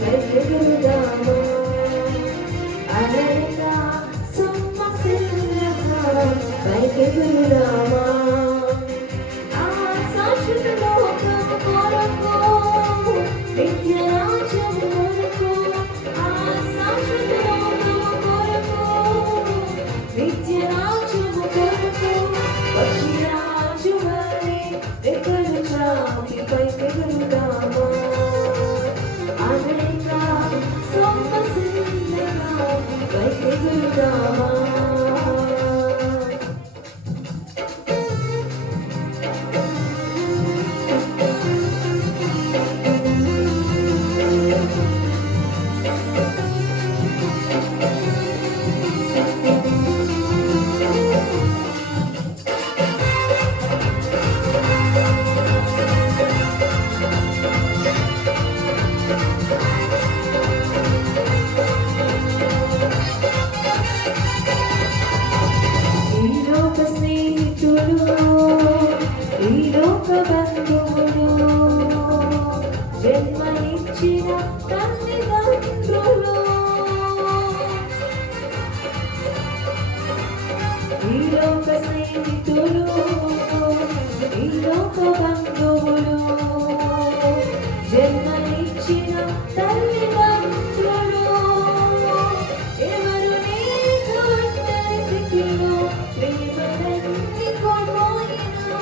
పైకెగురుదామా అలయగా సొమ్మసిల్లగా పైకెగురుదామా ఆ శాశ్వత లోకము కొరకు నిత్య రాజ్యము కొరకు ఆ శాశ్వత లోకము కొరకు నిత్య రాజ్యము కొరకు పక్షిరాజు వలె రెక్కలు చాపి పైకెగురుదామా అలయగా సొమ్మసిల్లగా పైకెగురుదామా బంధువులు జన్మనిచ్చిన తల్లిదండ్రులు ఈ లోక స్నేహితులు ఈ లోక బంధువులు జన్మనిచ్చిన తల్లిదండ్రులు ఎవరు నీకు ఒంటరి స్థితిలో ప్రేమలన్నీ కోల్పోయినా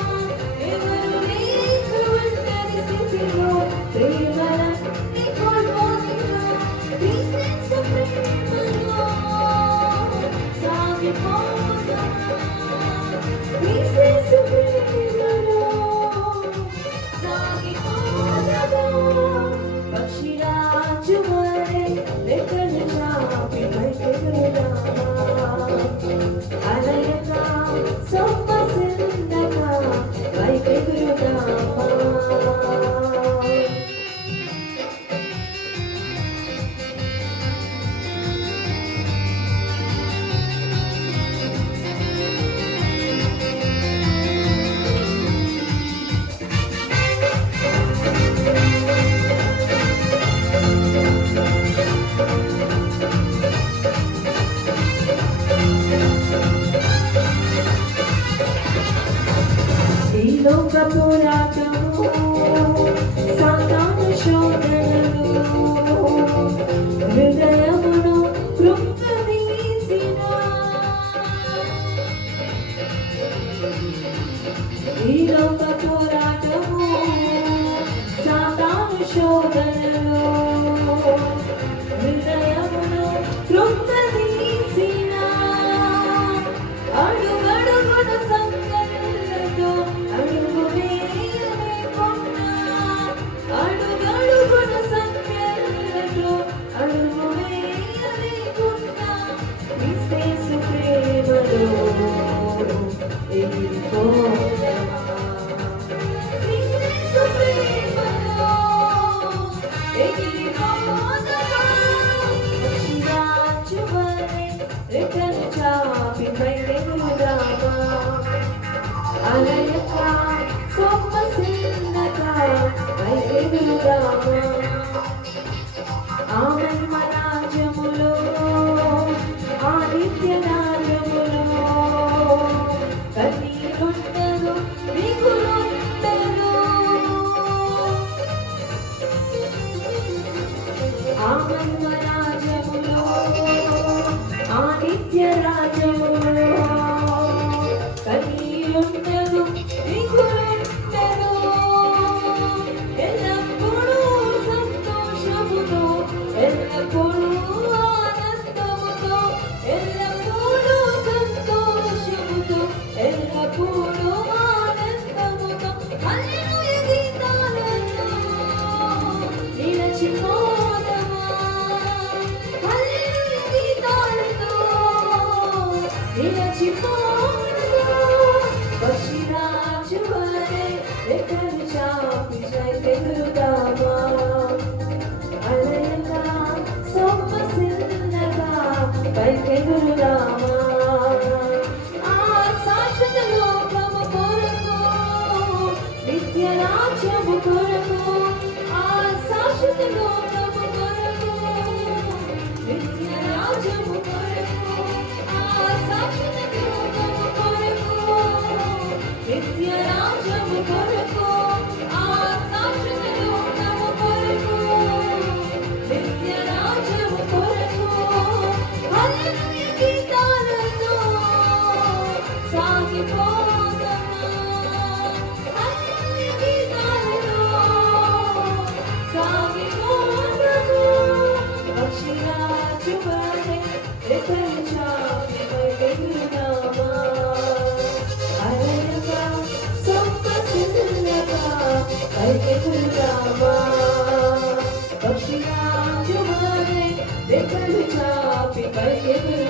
ఎవరు నీకు ఒంటరి స్థితిలో ప్రేమలన్నీ కోల్పోయినా క్రీస్తు ప్రేమలో సాగిపోదా క్రీస్తు ప్రేమలో సాగిపోదా పక్షిరాజు వలె రెక్కలు చాపి పైకెగురుదామా అలయగా సొమ్మసిల్లగా పైకెగురుదామా ఈ లోక పోరాటము సాతాను శోధనలు హృదయమును కృంగదీసిన ఈ లోక పోరాటము సాతాను శోధనలు హృదయమును కృంగదీసిన అడుగడుగున సంకల్పంతో అడుగు వేయలేకున్నా అడుగడుగున సంకల్పంతో అడుగు వేయలేకున్నా క్రీస్తు ప్రేమలో ఎగిరిపోదామా క్రీస్తు ప్రేమలో ఎగిరిపోదామా పక్షిరాజు వలె రెక్కలు చాపి పైకెగురుదామా అలయగా సొమ్మసిల్లగా పైకెగురుదామా ఆ మహిమ రాజ్యములో ఆ నిత్య రాజ్యములో కన్నీరుండదు దిగులుండదు ఆ మహిమ రాజ్యములో ఆ నిత్య రాజ్యములో కన్నీరుండదు దిగులుండదు ఎల్లప్పుడూ సంతోషముతో ఎల్లప్పుడూ ఆనందముతో ఎల్లప్పుడూ సంతోషముతో ఎల్లప్పుడూ ఆనందముతో హల్లెలూయా గీతాలతో నిలిచిపోదామా హల్లెలూయా గీతాలతో నిలిచిపోదామా పక్షిరాజు వలె రెక్కలు చాపి పైకెగురుదామా అలయగా సొమ్మసిల్లగా పైకెగురుదామా ఆ శాశ్వత లోకము కొరకు నిత్య రాజ్యము కొరకు ఆ శాశ్వత లోకము కొరకు పక్షిరాజువలె రెక్కలు చాపి పైకెగురుదామా